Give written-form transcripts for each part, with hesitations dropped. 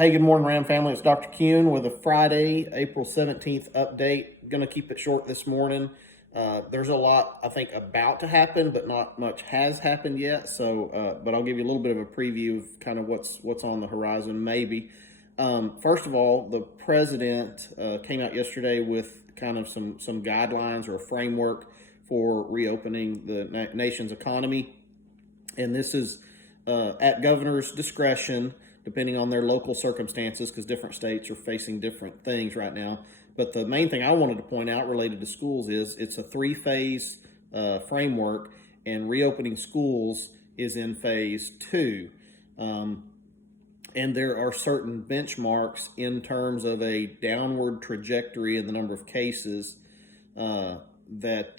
Hey, good morning, Ram family. It's Dr. Kuhn with a Friday, April 17th update. Going to keep it short this morning. There's a lot, I think, about to happen, but not much has happened yet. But I'll give you a little bit of a preview of kind of what's on the horizon, maybe. First of all, the president came out yesterday with kind of some guidelines or a framework for reopening the nation's economy. And this is at governor's discretion, depending on their local circumstances, because different states are facing different things right now. But the main thing I wanted to point out related to schools is it's a three-phase framework, and reopening schools is in phase two. And there are certain benchmarks in terms of a downward trajectory in the number of cases that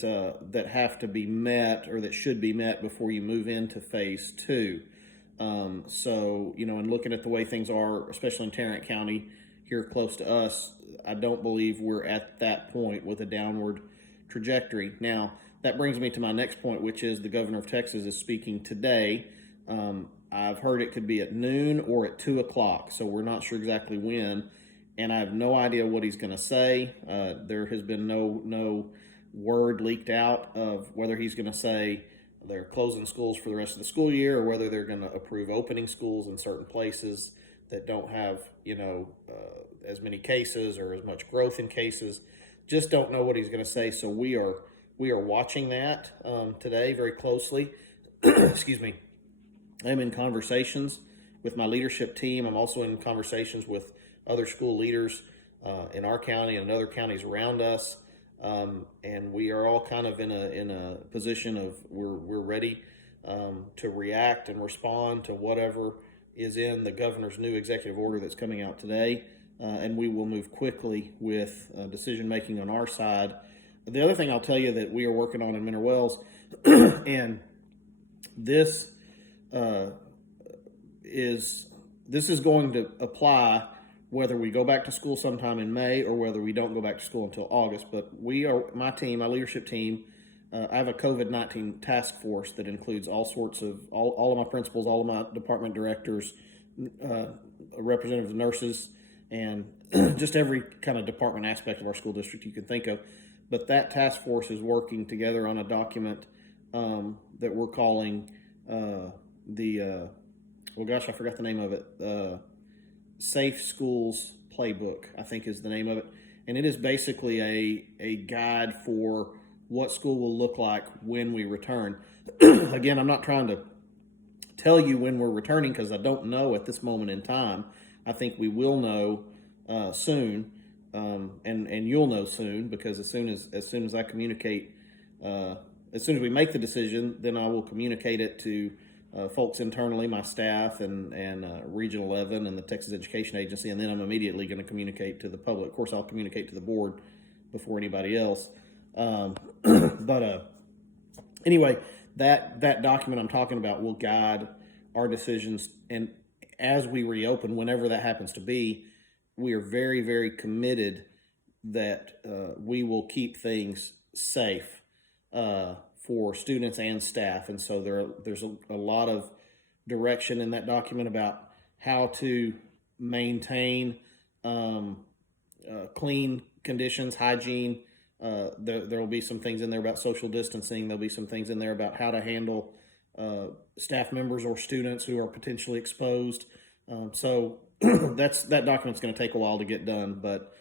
have to be met, or that should be met, before you move into phase two. And looking at the way things are, especially in Tarrant County here close to us, I don't believe we're at that point with a downward trajectory. Now, that brings me to my next point, which is the governor of Texas is speaking today. I've heard it could be at noon or at 2 o'clock, so we're not sure exactly when, and I have no idea what he's going to say. There has been no word leaked out of whether he's going to say they're closing schools for the rest of the school year, or whether they're going to approve opening schools in certain places that don't have, as many cases or as much growth in cases. Just don't know what he's going to say. So we are watching that today very closely. Excuse me. I'm in conversations with my leadership team. I'm also in conversations with other school leaders in our county and other counties around us. And we are all kind of in a position of we're ready to react and respond to whatever is in the governor's new executive order that's coming out today, and we will move quickly with decision making on our side. The other thing I'll tell you that we are working on in Mineral Wells, and this is going to apply whether we go back to school sometime in May or whether we don't go back to school until August. But my leadership team, I have a COVID-19 task force that includes all of my principals, all of my department directors, representatives of nurses, and just every kind of department aspect of our school district you can think of. But that task force is working together on a document that we're calling I forgot the name of it. Safe Schools Playbook, I think, is the name of it. And it is basically a guide for what school will look like when we return. Again, I'm not trying to tell you when we're returning, because I don't know at this moment in time. I think we will know soon, and you'll know soon, because as soon as I communicate, as soon as we make the decision, then I will communicate it to folks internally, my staff, and Region 11 and the Texas Education Agency, and then I'm immediately going to communicate to the public. Of course, I'll communicate to the board before anybody else. Anyway, that document I'm talking about will guide our decisions, and as we reopen, whenever that happens to be, we are very, very committed that we will keep things safe for students and staff. And so there's a lot of direction in that document about how to maintain clean conditions, hygiene. There will be some things in there about social distancing. There'll be some things in there about how to handle staff members or students who are potentially exposed. So that document's going to take a while to get done, but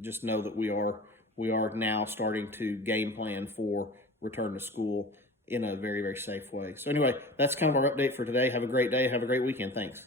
just know that we are now starting to game plan for return to school in a very, very safe way. So anyway, that's kind of our update for today. Have a great day. Have a great weekend. Thanks.